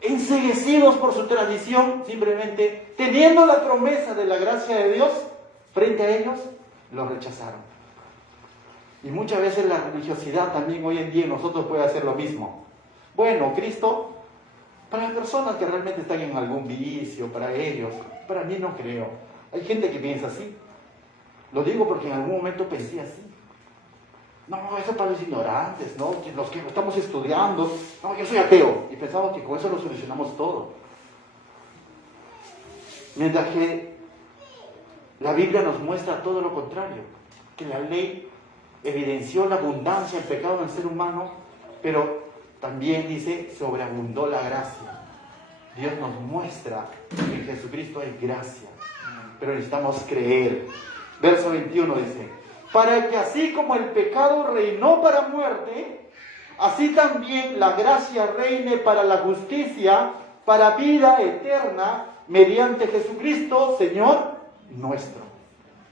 Enceguecidos por su tradición, simplemente teniendo la promesa de la gracia de Dios frente a ellos, lo rechazaron. Y muchas veces la religiosidad también hoy en día en nosotros puede hacer lo mismo. Bueno, Cristo, para las personas que realmente están en algún vicio, para ellos, para mí no creo. Hay gente que piensa así. Lo digo porque en algún momento pensé así. No, eso es para los ignorantes, ¿no? Los que estamos estudiando. No, yo soy ateo. Y pensamos que con eso lo solucionamos todo. Mientras que la Biblia nos muestra todo lo contrario. Que la ley evidenció la abundancia del pecado en el ser humano, pero también dice: sobreabundó la gracia. Dios nos muestra que en Jesucristo hay gracia, pero necesitamos creer. Verso 21 dice: para que así como el pecado reinó para muerte, así también la gracia reine para la justicia, para vida eterna, mediante Jesucristo, Señor nuestro.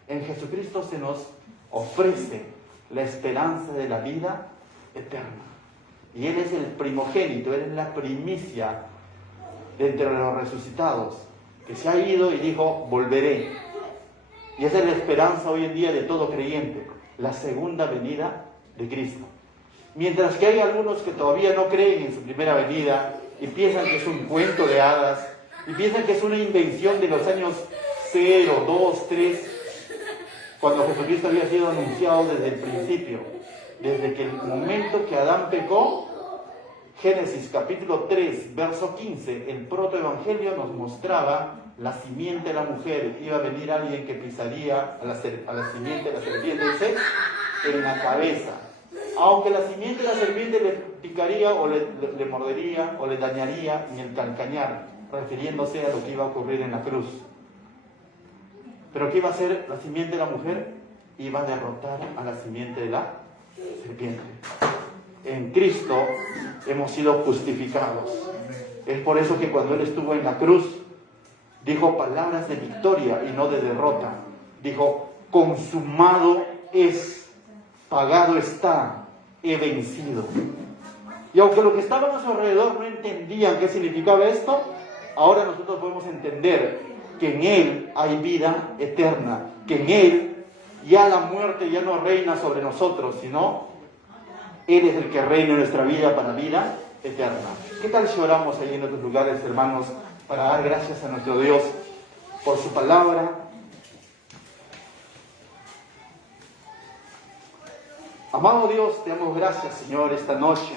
En Jesucristo se nos ofrece la esperanza de la vida eterna. Y Él es el primogénito, Él es la primicia de entre los resucitados, que se ha ido y dijo: volveré. Y esa es la esperanza hoy en día de todo creyente, la segunda venida de Cristo. Mientras que hay algunos que todavía no creen en su primera venida y piensan que es un cuento de hadas, y piensan que es una invención de los años 0, 2, 3, cuando Jesucristo había sido anunciado desde el principio, desde que el momento que Adán pecó. Génesis capítulo 3, verso 15, el protoevangelio nos mostraba la simiente de la mujer. Iba a venir alguien que pisaría a la simiente de la serpiente, dice, en la cabeza. Aunque la simiente de la serpiente le picaría o le mordería o le dañaría en el calcañar, refiriéndose a lo que iba a ocurrir en la cruz. Pero ¿qué iba a hacer la simiente de la mujer? Iba a derrotar a la simiente de la serpiente. En Cristo hemos sido justificados. Es por eso que cuando Él estuvo en la cruz, Dijo palabras de victoria y no de derrota. Dijo, consumado es, pagado está, he vencido. Y aunque los que estaban a su alrededor no entendían qué significaba esto, ahora nosotros podemos entender que en Él hay vida eterna, que en Él ya la muerte ya no reina sobre nosotros, sino Él es el que reina en nuestra vida para vida eterna. ¿Qué tal si oramos ahí en otros lugares, hermanos, para dar gracias a nuestro Dios por su palabra? Amado Dios, te damos gracias, Señor, esta noche